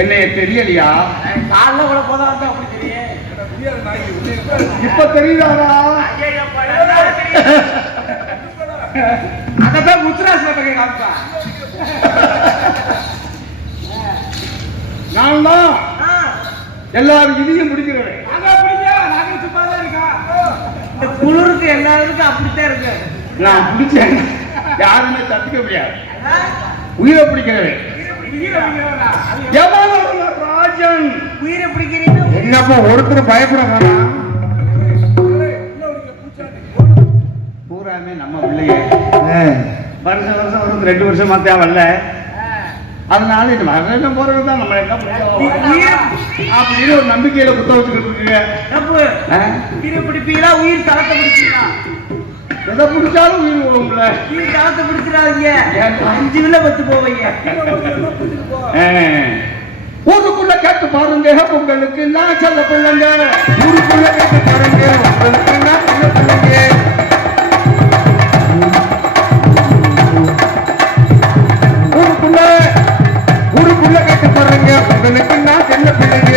என்ன தெரியலையா? காலைல கூட போதான் அப்படி தெரியும். இப்ப தெரியுதாரா? அதான் முத்துராசன பக்கம் காமிப்பா. நான் தான் எல்லாரும் இதையும் பிடிக்கிறேன். இந்த குளிருக்கு எல்லாருக்கும் அப்படித்தான் இருக்கு. நான் பிடிச்சேன், யாருமே தப்பிக்க முடியாது. உயிரை பிடிக்கிறவன் ராஜன். உயிரை பிடிக்கிறீங்க என்னப்பா ஒருத்தர் பயப்பட வேணாம். பூராமே நம்ம பிள்ளைய வருஷம் வருஷம் ஒரு 2 வருஷமா தேவையில்ல. அதனால இது வருஷம் போறது தான் நம்ம என்ன அப்படின்னு ஒரு நம்பிக்கையில குத்த வச்சுக்கிட்டு இருக்கீங்க. உயிரை பிடிப்பீங்களா? உயிர் தளத்தை பிடிப்பீங்களா? எதை பிடிச்சாலும் உயிர் போகும்ல. உயிர் தளத்தை பிடிச்சிடாதீங்க, 5 வில்ல பத்து போவீங்க. ஊருக்குள்ள கேட்டு பாருங்க, உங்களுக்கு நான் சொல்ல பிள்ளைங்க. ஊருக்குள்ள கேட்டு பாருங்க, உங்களுக்கு நான் சொல்ல பிள்ளைங்க. ஊருக்குள்ள கேட்டு பாருங்க, உங்களுக்கு நான் சொல்ல பிள்ளைங்க.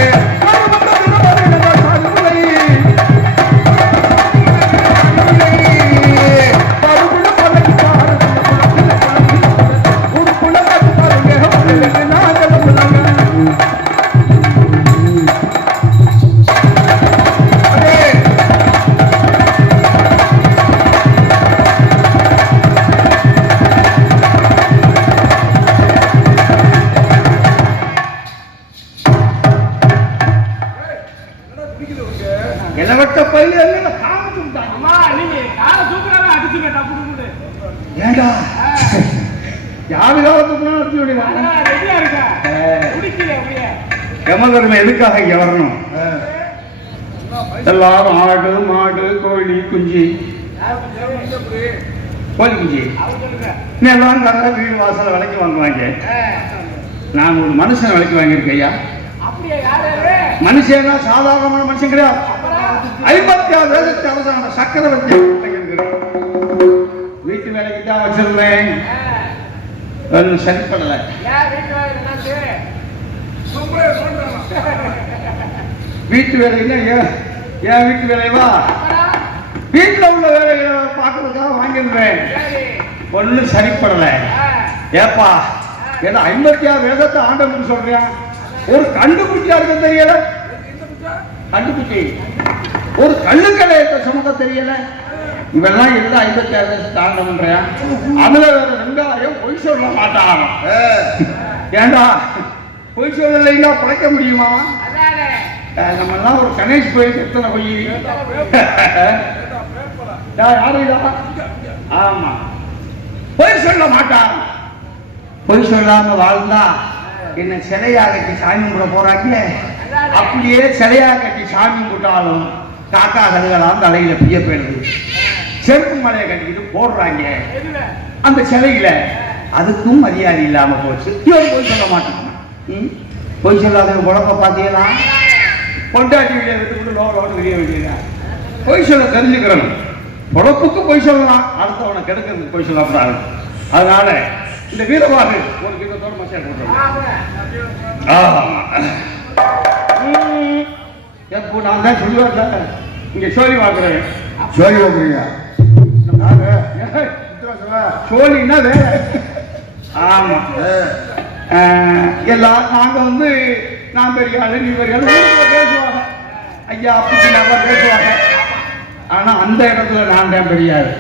எதுக்காக இங்க வரணும்? எல்லாரும் ஆடு மாடு கோழி குஞ்சு கோழி குஞ்சு எல்லாம் வீடு வாசல விலைக்கு வாங்குவாங்க. நான் ஒரு மனுஷன் விலைக்கு வாங்கியிருக்கேன் ஐயா. மனுஷன் சாதாரணமான மனுஷன் கிடையாது. 56 வயசுக்கு அவசரம் சக்கரவர்த்தி வீட்டு வேலைக்கு தான் வச்சிருந்தேன். சரிப்படல. வீட்டு வேலைன்னா ஏன் வீட்டு வேலைவா? வீட்டுல உள்ள வேலைகளை பார்க்கறதுக்காக வாங்கியிருந்தேன். ஒன்னும் சரிப்படல. ஏப்பா ஏதோ 56 வேதத்தை ஆண்டவன் சொல்றேன். ஒரு கண்டுபிடிச்சா இருக்க தெரியல. கண்டுபிடிச்சி ஒரு கல்லுக்கலையத்தை சுமக்க தெரியல. இவெல்லாம் இருந்தா 56 வயசு தாண்ட பண்றேன். அதுல வேற வெங்காயம் பொய் சொல்ல மாட்டான். ஏண்டா பொய் சொல்லலைன்னா பிழைக்க முடியுமா? நம்ம எல்லாம் ஒரு கணேஷ் போய் எத்தனை பொய். யாரு? ஆமா, பொய் சொல்ல மாட்டான். பொய் சொல்லாம வாழ்ந்தா என்ன சிலையா கட்டி சாமி கும்பிட போறாங்க. அப்படியே சிலையா கட்டி சாமி கும்பிட்டாலும் காக்கா கழுகலாம் தலையில பிய போயிடுது. செருப்பு மலையை கட்டிக்கிட்டு போடுறாங்க அந்த சிலையில. அதுக்கும் மரியாதை இல்லாம போச்சு. இவன் பொய் சொல்ல மாட்டான். பொய் சொல்லாத குழப்ப பார்த்தீங்கன்னா கொண்டாட்டி வீடியோ எடுத்துக்கிட்டு லோடு வெளியே வேண்டியதா. பொய் சொல்ல தெரிஞ்சுக்கிறணும். பொழப்புக்கு பொய் சொல்லலாம், அடுத்தவனை கெடுக்கிறதுக்கு பொய் சொல்லக்கூடாது. அதனால இந்த வீரவாகு ஒரு வீரத்தோட மசியா போட்டு எப்போ நான் தான் சொல்லுவேன். இங்க சோழி வாக்குறேன். சோழி வாக்குறீங்க? சோழின்னா வேற. ஆமா, எல்லாம் நாங்க நான் பெரிய ஆளு, நீ பெரிய ஆளு பேசுவாங்க. ஐயா அப்படி நல்லா பேசுவாங்க. ஆனா அந்த இடத்துல நான் தான் பெரிய ஆளு.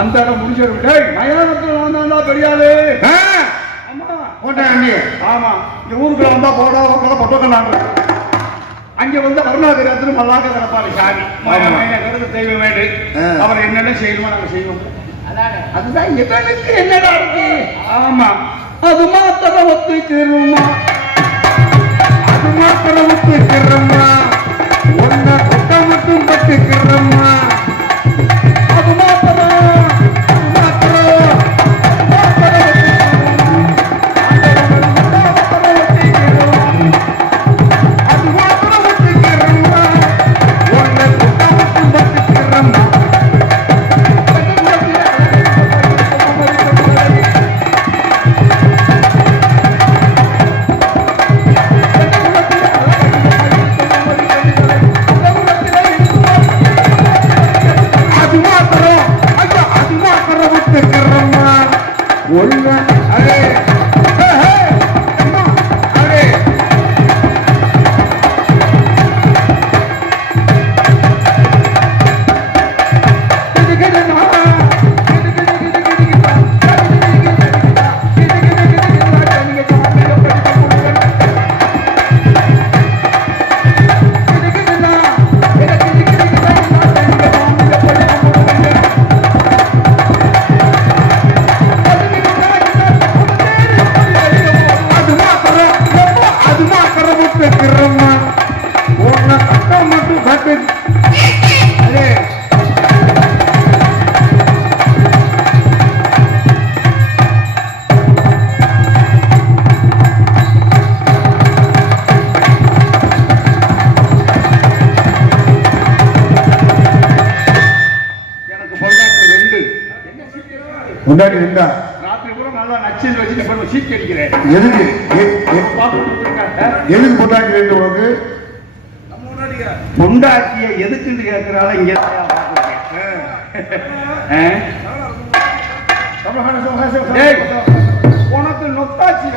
அந்த இடம் முடிச்சிருக்கே மயானத்துல வந்தா பெரிய ஆளு. ஆமா போட்டேன். ஆமா, இந்த ஊருக்குள்ள வந்தா போடா பொட்டக்கண்ணாங்க. அங்க கருணாகரத்துல மல்லாக்க கிடப்பாரு சாமி. கருத்து தெய்வம் வேண்டு. அவர் என்னென்ன செய்யணுமோ நாங்க செய்வோம். அதுதான் எங்களுக்கு என்னடா இருக்கு. ஆமா, அது மாத்திரம் ஒத்துக்கிறோமா? அது மாத்திரம் ஒத்துக்கிறோமா? ஒன்ன கொட்ட மட்டும் பட்டுக்கிறோமா? அது மாத்திரம் அது மாத்திரம் ஒத்துக்கிறோம். முன்னாடி இருந்தா ராத்திரி கூட நல்லா நச்சு வச்சுட்டு போய் சீட் அடிக்கிறேன். எதுக்கு எதுக்கு பொண்டாட்டி ரெண்டு உனக்கு பொண்டாட்டிய எதுக்குன்னு கேட்கிறால இங்க உனக்கு நொத்தாச்சு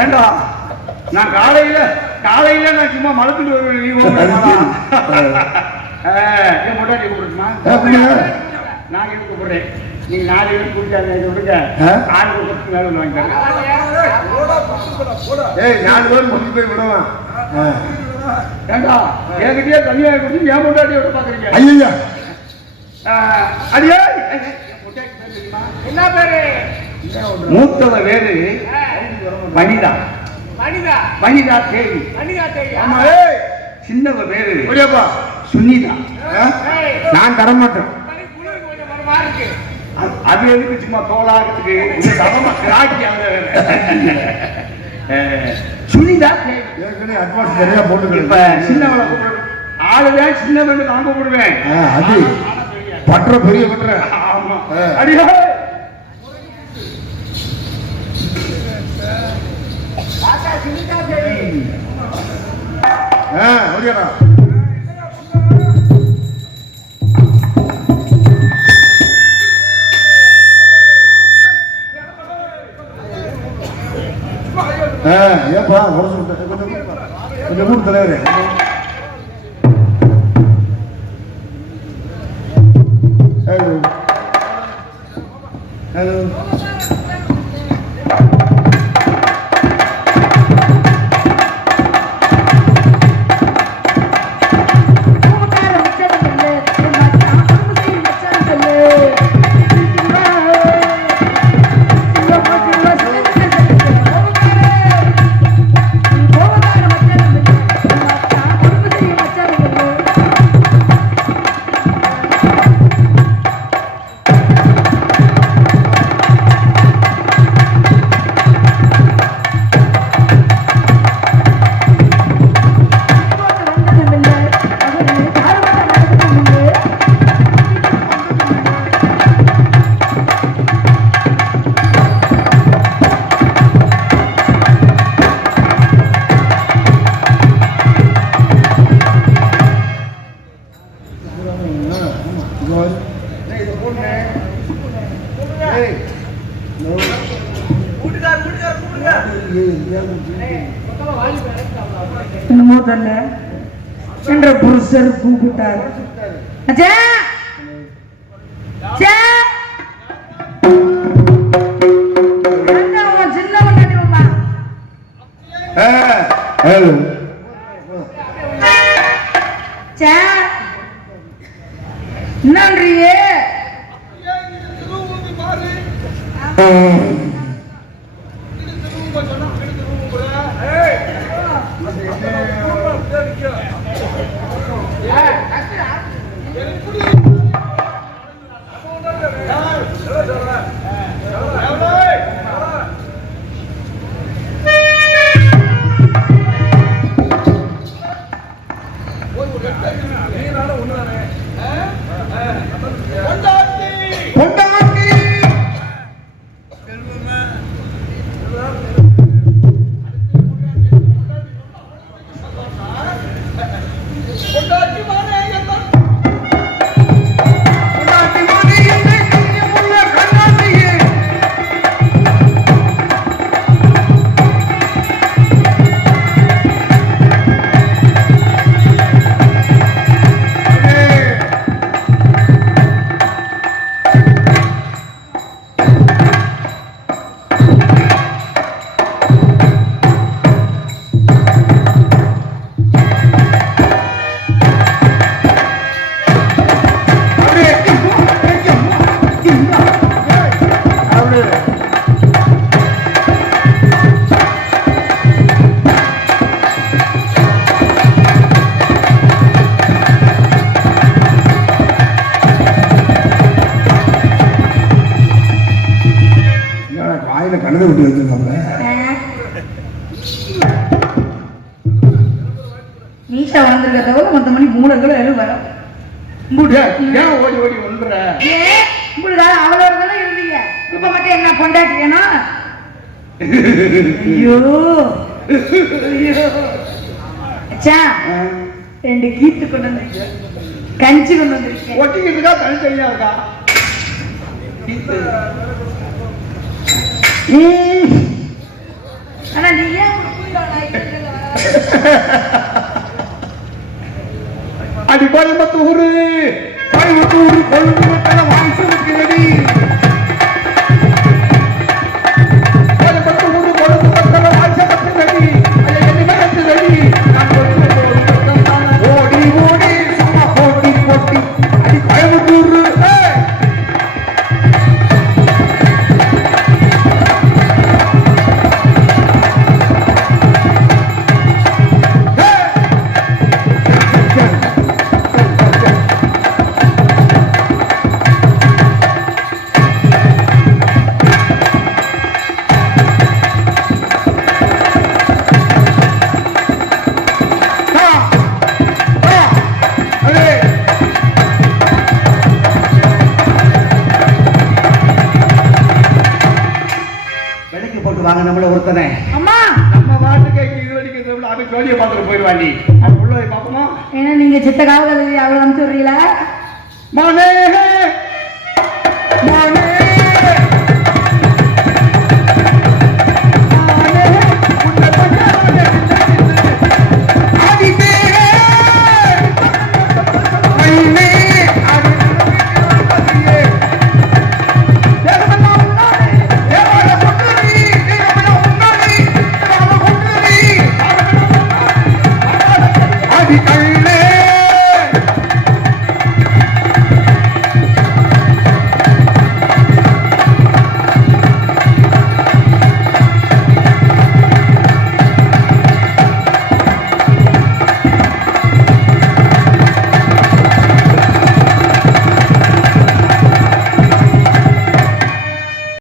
ஏண்டா நான் காலையில நான் சும்மா மலத்துட்டு வருவேன். என் பொண்டாட்டி கூப்பிடுமா நான் எதுக்கு கூப்பிடுறேன். நீங்க 4 பேரும் குடிச்சாங்க இது விடுங்க 4 பேருக்கு மேல வாங்கிட்டாங்க. 4 பேரும் முடிச்சு போய் விடுவான். ஏண்டா என்கிட்டயே தனியா குடிச்சு என் பொண்டாட்டியோட பாக்குறீங்க. ஐயா அடியே என்ன பேரு? மூத்தவ வேறு வனிதா. வனிதா தேவி. ஆமா. சின்னவ பேரு சுனிதா. நான் தரமாட்டேன். அது எதுக்கு சும்மா தோலாகிறதுக்கு சுனிதா தேவி. அட்வான்ஸ் நிறைய போட்டு இப்ப சின்னவளை ஆளுதான் சின்னவன் நான் கூப்பிடுவேன். அது பற்ற பெரிய பற்ற. ஆமா. அடியா ஓடியாடா. ஏப்பா கொஞ்சம் மூணு தலைவரே. ஹலோ ஹலோ என்னமோ தல்ல என்ற புருஷர் கூப்பிட்டார். நன்றியே கழுத விட்டு வச்சிருக்காங்க. நீஷா வந்திருக்க தவிர மொத்த மணி மூளைகளும் எழுவ ஏன் ஓடி ஓடி ஒன்ற ஏன் உங்களுக்கு அவளோட தானே இருந்தீங்க இப்ப மட்டும் என்ன கொண்டாட்டியனா ஐயோ ஐயோ அச்சா 2 கீத்து கொண்டு வந்திருக்கேன் கஞ்சி கொண்டு வந்திருக்கேன் ஒட்டிக்கிட்டு இருக்கா தனித்தனியா இருக்கா ஆனா நீ ஏன் அடி கோயம்புத்தூர் கொழும்பு வாய்ஸ் இருக்கிறது கோயம்புத்தூர் கொழும்பு வாய்ஸ் இருக்கிறது ஓடி ஓடி சும்மா போட்டி போட்டி அடி கோயம்புத்தூர் வாங்க நம்மள ஒருத்தனே அம்மா நம்ம பாட்டுக்கு இது வரைக்கும் அவன் ஜோலியை பார்த்துட்டு போயிடுவாண்டி அவன் உள்ள போய் பார்ப்போமா ஏன்னா நீங்க சித்த காவல் அவளை அனுப்பிச்சு விடுறீங்களா மானே மானே Happy